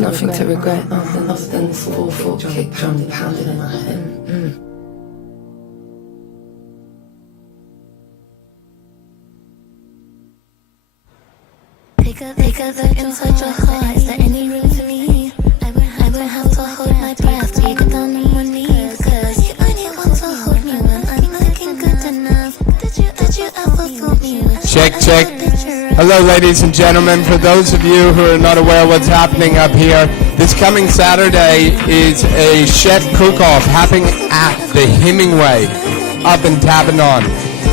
Nothing to regret, nothing for kick drum pounding in my head. Take a look inside your heart. Is there any room for me? I won't have to hold my breath till you get down on one knee. Because you only want to hold me when I'm looking good enough. Did you ever fool me? Check. Hello, ladies and gentlemen. For those of you who are not aware of what's happening up here, this coming Saturday is a chef cook-off happening at the Hemingway up in Tabanon.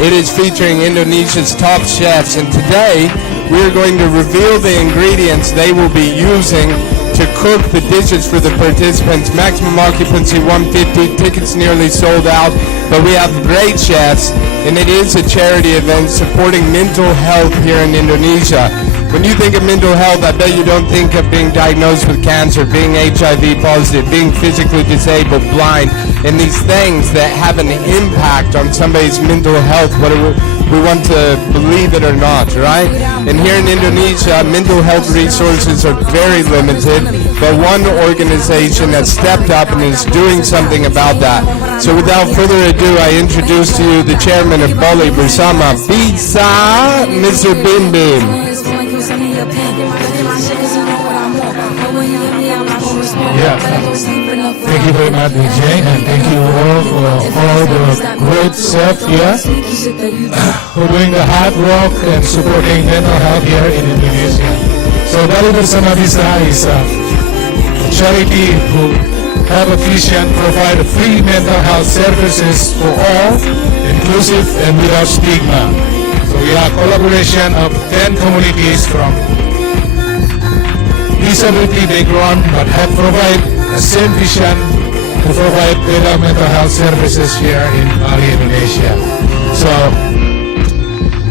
It is featuring Indonesia's top chefs, and today we are going to reveal the ingredients they will be using to cook the dishes for the participants. Maximum occupancy 150, tickets nearly sold out, but we have great chefs, and it is a charity event supporting mental health here in Indonesia. When you think of mental health, I bet you don't think of being diagnosed with cancer, being HIV positive, being physically disabled, blind, and these things that have an impact on somebody's mental health, whether we want to believe it or not, right? And here in Indonesia, mental health resources are very limited, but one organization has stepped up and is doing something about that. So without further ado, I introduce to you the chairman of Bali Bersama Bisa, Mr. Bim Bim. Yeah, thank you very much, DJ, and thank you all for all the great chefs here who are doing the hard work and supporting mental health here in Indonesia. So Bali Bersama Bisa is a charity who have a vision, provide free mental health services for all, inclusive and without stigma. So we are a collaboration of 10 communities from disability background, but have provided the same vision to provide better mental health services here in Bali, Indonesia. So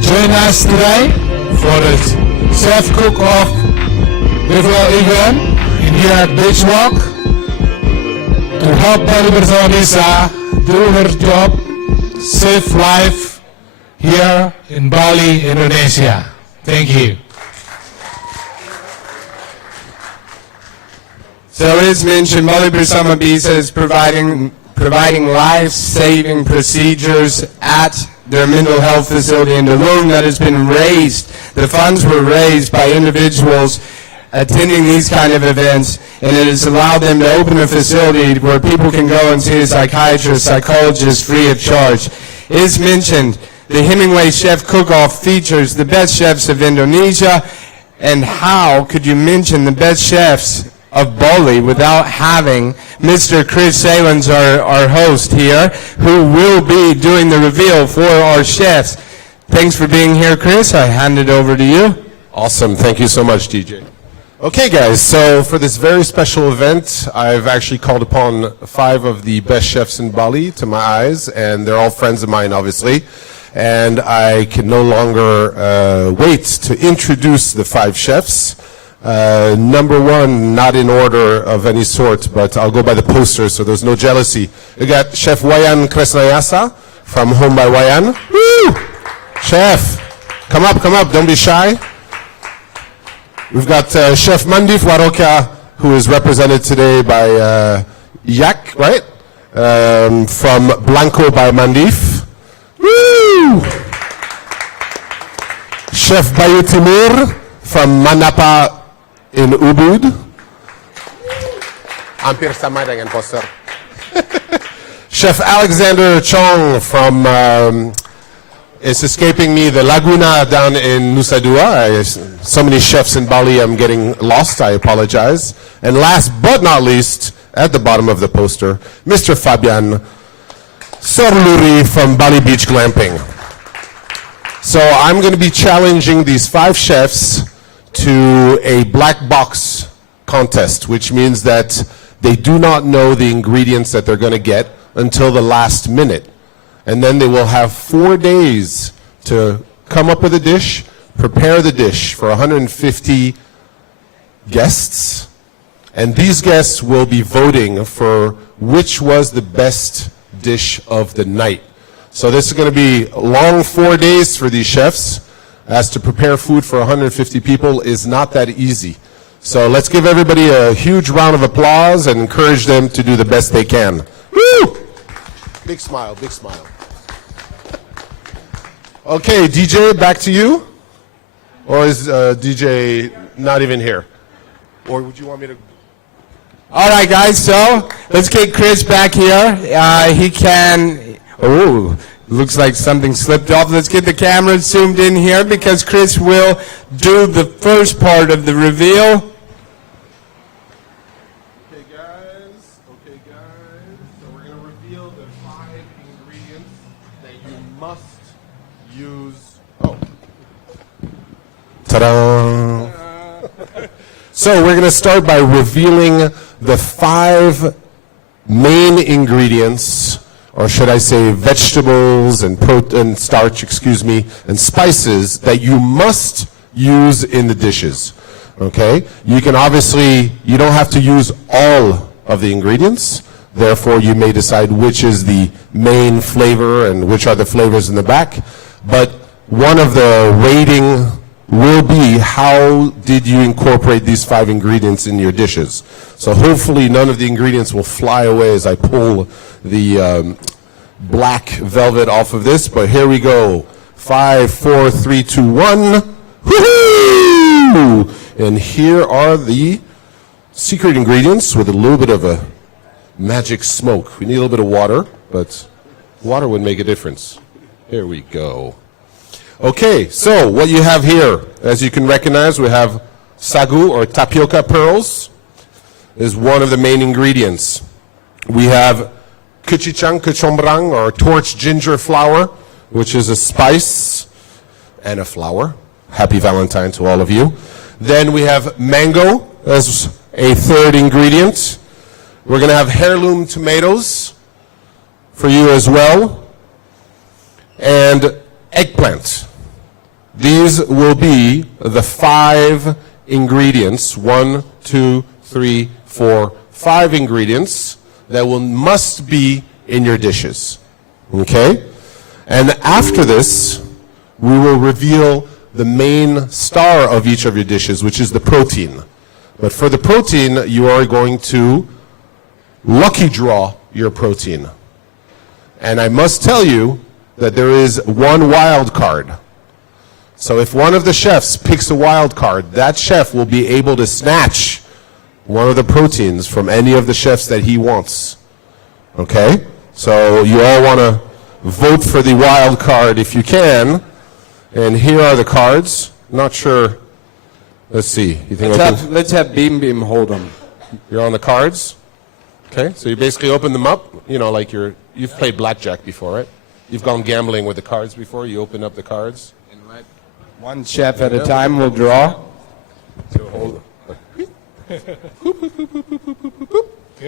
join us today for the Chef Cook-Off virtual event in here at Beachwalk to help Bali Bersama Bisa do her job, save life here in Bali, Indonesia. Thank you. So as mentioned, Bali Bersama Bisa is providing life-saving procedures at their mental health facility in Delung that has been raised. The funds were raised by individuals attending these kind of events, and it has allowed them to open a facility where people can go and see a psychiatrist, psychologist free of charge. As mentioned, the Hemingway Chef Cook-Off features the best chefs of Indonesia, and how could you mention the best chefs of Bali without having Mr. Chris Salins, our host here, who will be doing the reveal for our chefs. Thanks for being here, Chris. I hand it over to you. Awesome. Thank you so much, DJ. Okay, guys, so for this very special event, I've actually called upon 5 of the best chefs in Bali to my eyes, and they're all friends of mine, obviously. And I can no longer wait to introduce the 5 chefs. Number 1, not in order of any sort, but I'll go by the poster, so there's no jealousy. We got Chef Wayan Kresnayasa from Home by Wayan. Woo! Chef, come up, don't be shy. We've got Chef Mandif Waroka, who is represented today by Yak, right? From Blanco by Mandif. Woo! Chef Bayu Timur from Manapa in Ubud. Hampir sama dengan poster. Chef Alexander Chong from it's escaping me, the Laguna down in Nusa Dua. So many chefs in Bali, I'm getting lost, I apologize. And last but not least, at the bottom of the poster, Mr. Fabian Sorluri from Bali Beach Glamping. So I'm going to be challenging these 5 chefs to a black box contest, which means that they do not know the ingredients that they're going to get until the last minute. And then they will have 4 days to come up with a dish, prepare the dish for 150 guests. And these guests will be voting for which was the best dish of the night. So this is going to be a long 4 days for these chefs, as to prepare food for 150 people is not that easy. So let's give everybody a huge round of applause and encourage them to do the best they can. Woo! Big smile, big smile. Okay, DJ, back to you. Or is DJ not even here? Or would you want me to? All right, guys, so let's get Chris back here. He can, oh, looks like something slipped off. Let's get the camera zoomed in here because Chris will do the first part of the reveal. Okay, guys. So we're going to reveal the 5 ingredients that you must use. Oh. Ta-da! So we're going to start by revealing the 5 main ingredients, or should I say vegetables and starch, and spices that you must use in the dishes. Okay? You can obviously, you don't have to use all of the ingredients. Therefore, you may decide which is the main flavor and which are the flavors in the back. But one of the rating will be how did you incorporate these 5 ingredients in your dishes. So hopefully none of the ingredients will fly away as I pull the black velvet off of this. But here we go. 5, 4, 3, 2, 1. Woohoo! And here are the secret ingredients with a little bit of a magic smoke. We need a little bit of water, but water would make a difference. Here we go. Okay, so what you have here, as you can recognize, we have sagu or tapioca pearls is one of the main ingredients. We have kuchichang kechombrang or torch ginger flower, which is a spice and a flower. Happy Valentine to all of you. Then we have mango as a 3rd ingredient. We're going to have heirloom tomatoes for you as well. And eggplant. These will be the 5 ingredients, 1, 2, 3, 4, 5 ingredients that must be in your dishes. Okay? And after this, we will reveal the main star of each of your dishes, which is the protein. But for the protein, you are going to lucky draw your protein. And I must tell you that there is one wild card. So if one of the chefs picks a wild card, that chef will be able to snatch one of the proteins from any of the chefs that he wants. Okay? So you all want to vote for the wild card if you can. And here are the cards. Not sure. Let's see. You think Let's have Beam Beam hold them. you're on the cards? Okay, so you basically open them up. You know, like you've played blackjack before, right? You've gone gambling with the cards before. You open up the cards. One chef at a time will draw. So hold.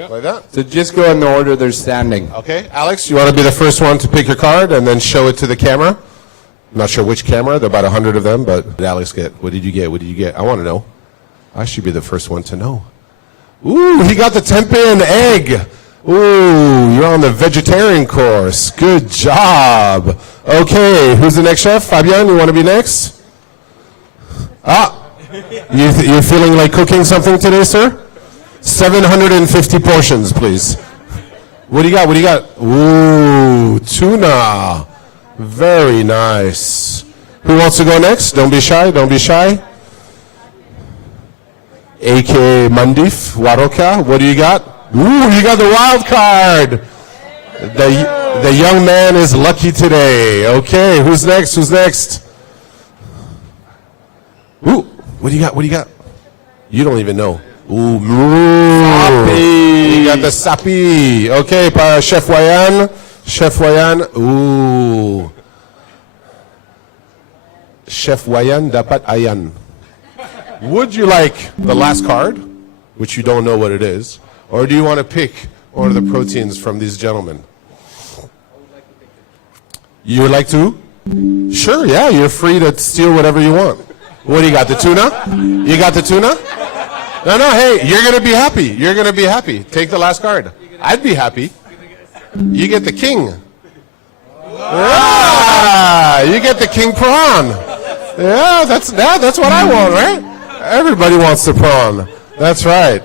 Like that. So just go in the order they're standing. Okay, Alex, you want to be the first one to pick your card and then show it to the camera? I'm not sure which camera. There are about 100 of them, but what did Alex get? What did you get? What did you get? I want to know. I should be the first one to know. Ooh, he got the tempeh and egg. Ooh, you're on the vegetarian course. Good job. Okay, who's the next chef? Fabian, you want to be next? You're feeling like cooking something today, sir? 750 portions, please. What do you got? What do you got? Ooh, tuna. Very nice. Who wants to go next? Don't be shy. Don't be shy. AK Mandif, Waroka. What do you got? Ooh, you got the wild card. The young man is lucky today. Okay, who's next? Who's next? Ooh, what do you got? What do you got? You don't even know. Ooh, sapi. You got the sapi. Okay, para Chef Wayan. Chef Wayan. Ooh. Chef Wayan dapat ayan. Would you like the last card, which you don't know what it is, or do you want to pick one of the proteins from these gentlemen? You would like to? Sure, yeah, you're free to steal whatever you want. What do you got, the tuna? You got the tuna? No, hey, you're going to be happy. You're going to be happy. Take the last card. I'd be happy. You get the king. Ah, you get the king prawn. Yeah, that's what I want, right? Everybody wants the prawn. That's right.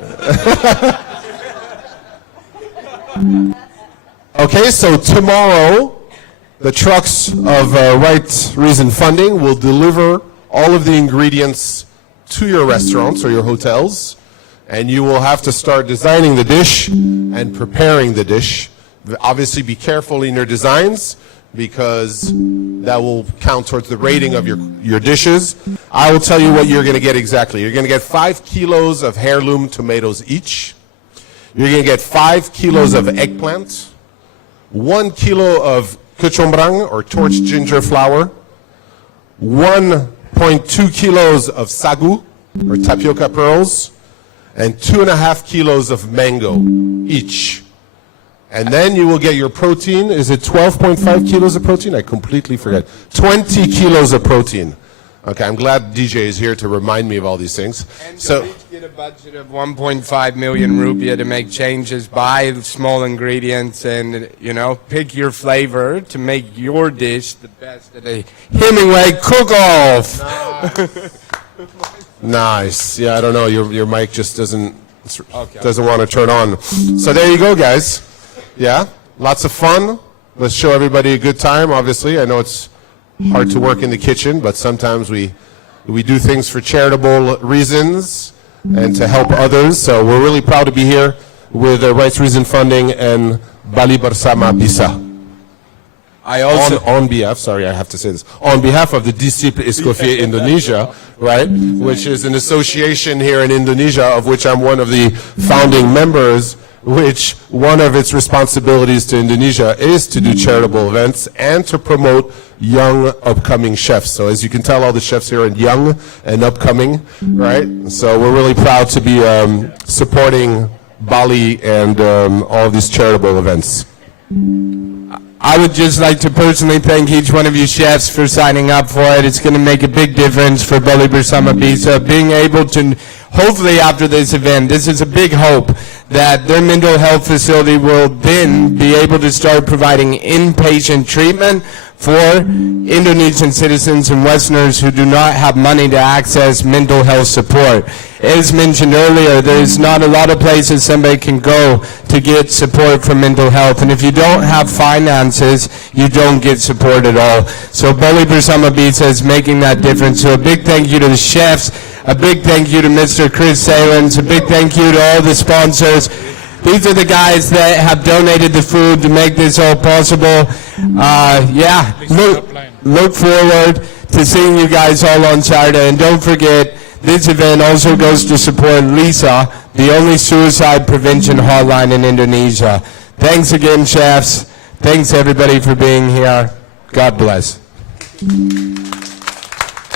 Okay, so tomorrow, the trucks of Right Reason Funding will deliver all of the ingredients to your restaurants or your hotels, and you will have to start designing the dish and preparing the dish. Obviously, be careful in your designs because that will count towards the rating of your dishes. I will tell you what you're going to get exactly. You're going to get 5 kilos of heirloom tomatoes each. You're going to get 5 kilos of eggplant, 1 kilo of kecombrang or torched ginger flour, 1.2 kilos of sagu or tapioca pearls, and 2.5 kilos of mango each. And then you will get your protein. Is it 12.5 kilos of protein? I completely forget. 20 kilos of protein. Okay, I'm glad DJ is here to remind me of all these things. And so each get a budget of 1.5 million rupiah to make changes, buy small ingredients, and pick your flavor to make your dish the best at a Hemingway cook-off. Nice. Yeah, I don't know. Your mic just doesn't want to turn on. So there you go, guys. Yeah, lots of fun. Let's show everybody a good time. Obviously, I know it's hard to work in the kitchen, but sometimes we do things for charitable reasons and to help others. So we're really proud to be here with Rights Reason Funding and Bali Bersama Bisa. I also on behalf, sorry, I have to say this, on behalf of the Disciple Escoffier Indonesia, right, which is an association here in Indonesia, of which I'm one of the founding members, which one of its responsibilities to Indonesia is to do charitable events and to promote young upcoming chefs. So as you can tell, all the chefs here are young and upcoming, right? So we're really proud to be supporting Bali and all of these charitable events. I would just like to personally thank each one of you chefs for signing up for it. It's going to make a big difference for Bali Bersama Bisa, being able to, hopefully after this event, this is a big hope, that their mental health facility will then be able to start providing inpatient treatment for Indonesian citizens and Westerners who do not have money to access mental health support. As mentioned earlier, there's not a lot of places somebody can go to get support for mental health, and if you don't have finances, you don't get support at all. So Bali Bersama Bisa is making that difference. So a big thank you to the chefs, a big thank you to Mr. Chris Salins, a big thank you to all the sponsors. These are the guys that have donated the food to make this all possible. Look forward to seeing you guys all on Saturday. And don't forget, this event also goes to support LISA, the only suicide prevention hotline in Indonesia. Thanks again, chefs. Thanks, everybody, for being here. God bless.